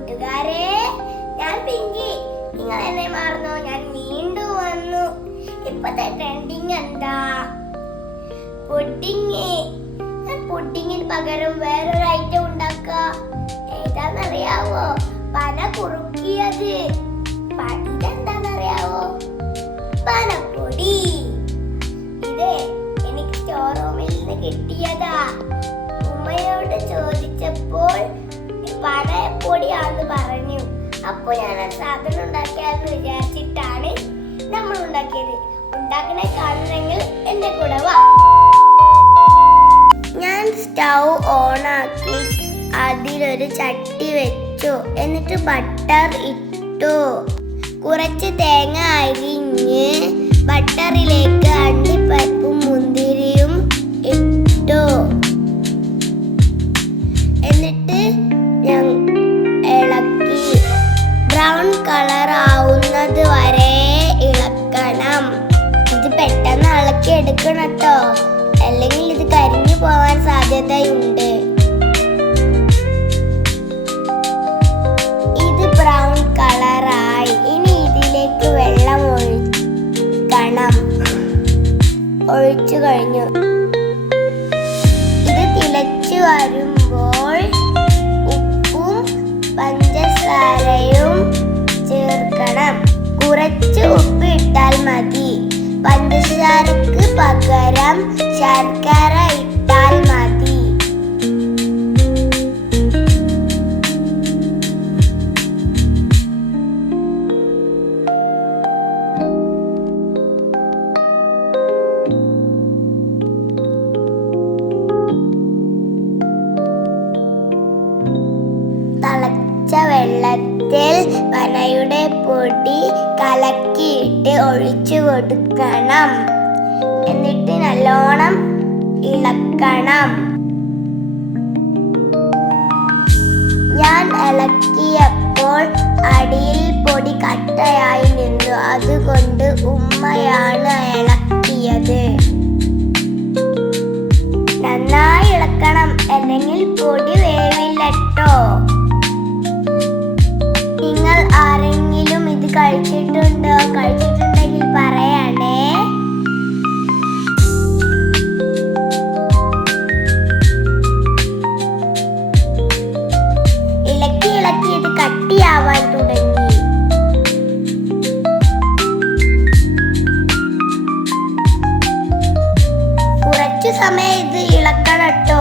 കൂട്ടുകാരെ, ഞാൻ പിങ്കി. നിങ്ങൾ എന്നെ മറന്നോ? ഞാൻ വീണ്ടും വന്നു. ഇപ്പത്തെ ട്രെൻഡിങ് എന്താ? പുഡിങ്. പുഡിങ്ങിന് പകരം വേറൊരു ഐറ്റം ഉണ്ടാക്കാം. ഏതാന്നറിയാവോ? പന കുറുക്കിയത്. ഇതെന്താന്നറിയാവോ? പനപ്പൊടി. ഇത് എനിക്ക് സ്റ്റോർ റൂമിൽ നിന്ന് കിട്ടിയതാ. ഉമ്മയോട് ചോദിച്ചപ്പോൾ പനപ്പൊടിയാണെന്ന് പറഞ്ഞു. അപ്പൊ ഞാൻ ആ സാധനം ഉണ്ടാക്കിയാന്ന് വിചാരിച്ചിട്ടാണ് നമ്മൾ ഉണ്ടാക്കിയത്. ഉണ്ടാക്കണേ കാണണമെങ്കിൽ എന്റെ കൂടെ വാ. ഞാൻ സ്റ്റൗ ഓണാക്കി അതിലൊരു ചട്ടി വെച്ചു. എന്നിട്ട് ബട്ടർ ഇട്ടു. കുറച്ച് തേങ്ങ അരിഞ്ഞ് ബട്ടറിലേക്ക് അണ്ടിപ്പരിപ്പും മുന്തിരിയും ഇട്ടു. എന്നിട്ട് ഞാൻ ഇളക്കി. ബ്രൗൺ കളർ ആവുന്നത് വരെ ഇളക്കണം. ഇത് പെട്ടെന്ന് ഇളക്കി എടുക്കണം കേട്ടോ, അല്ലെങ്കിൽ ഇത് കരിഞ്ഞു പോവാൻ സാധ്യതയുണ്ട്. ഇത് ബ്രൗൺ കളറായി. ഇനി ഇതിലേക്ക് വെള്ളം ഒഴിക്കണം. ഒഴിച്ചു കഴിഞ്ഞു. ഇത് തിളച്ചു വരുമ്പോൾ ഉപ്പും പഞ്ചസാരയും ചേർക്കണം. കുറച്ച് ഉപ്പ് ഇട്ടാൽ മതി. പഞ്ചസാരക്ക് പകരം ശർക്കര ഇട്ടാൽ മതി. തിളച്ച വെള്ളത്തിൽ പനയുടെ പൊടി കലക്കിയിട്ട് ഒഴിച്ചു കൊടുക്കണം. എന്നിട്ട് നല്ലോണം ഇളക്കണം. ഞാൻ ഇളക്കിയപ്പോൾ അടിയിൽ പൊടി കട്ടയായി നിന്നു. അതുകൊണ്ട് ഉമ്മയാണ് ഇളക്കിയത്. നന്നായി ഇളക്കണം, അല്ലെങ്കിൽ പൊടി വേവില്ലട്ടോ. നിങ്ങൾ ആരെങ്കിലും ഇത് കഴിച്ചിട്ടുണ്ടോ? കഴിച്ചിട്ടുണ്ടെങ്കിൽ പറയണേ. ഇളക്കി ഇളക്കി ഇത് കട്ടിയാവാൻ തുടങ്ങി. കുറച്ചു സമയം ഇത് ഇളക്കണം കേട്ടോ.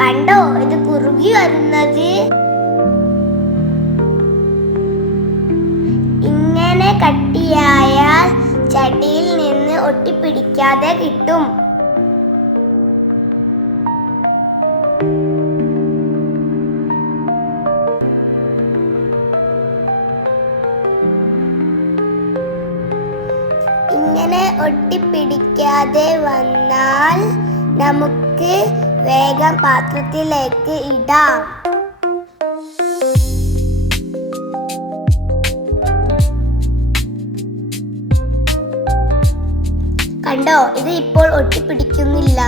കണ്ടോ ഇത് കുറുകി വരുന്നത്? ഇങ്ങനെ കട്ടിയായാൽ ചട്ടിയിൽ നിന്ന് ഒട്ടിപ്പിടിക്കാതെ കിട്ടും. ഇങ്ങനെ ഒട്ടിപ്പിടിക്കാതെ വന്നാൽ നമുക്ക് വേഗം പാത്രത്തിലേക്ക് ഇടാം. കണ്ടോ ഇത് ഇപ്പോൾ ഒട്ടിപ്പിടിക്കുന്നില്ല.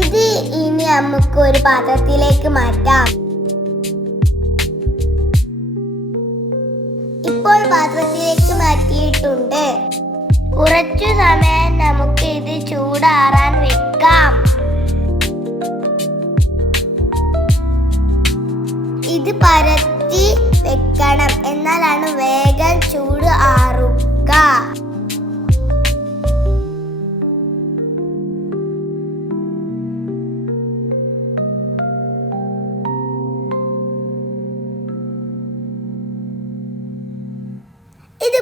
ഇത് ഇനി നമുക്ക് ഒരു പാത്രത്തിലേക്ക് മാറ്റാം. ഇപ്പോൾ പാത്രത്തിലേക്ക് മാറ്റിയിട്ടുണ്ട്. കുറച്ചു സമയം നമുക്ക് ഇത് ചൂടാറാൻ വെക്കാം. ഇത് പരത്തി വെക്കണം, എന്നാലാണ് വേഗം ചൂട് ആറുക.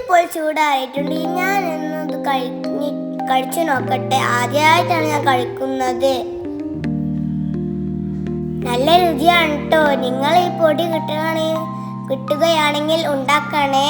ഇതിപ്പോൾ ചൂടായിട്ടുണ്ട്. ഞാൻ എന്നത് കഴിച്ചു നോക്കട്ടെ. ആദ്യമായിട്ടാണ് ഞാൻ കഴിക്കുന്നത്. നല്ല രുചിയാണ് കേട്ടോ. നിങ്ങൾ ഈ പൊടി കിട്ടുകയാണെങ്കിൽ ഉണ്ടാക്കണേ.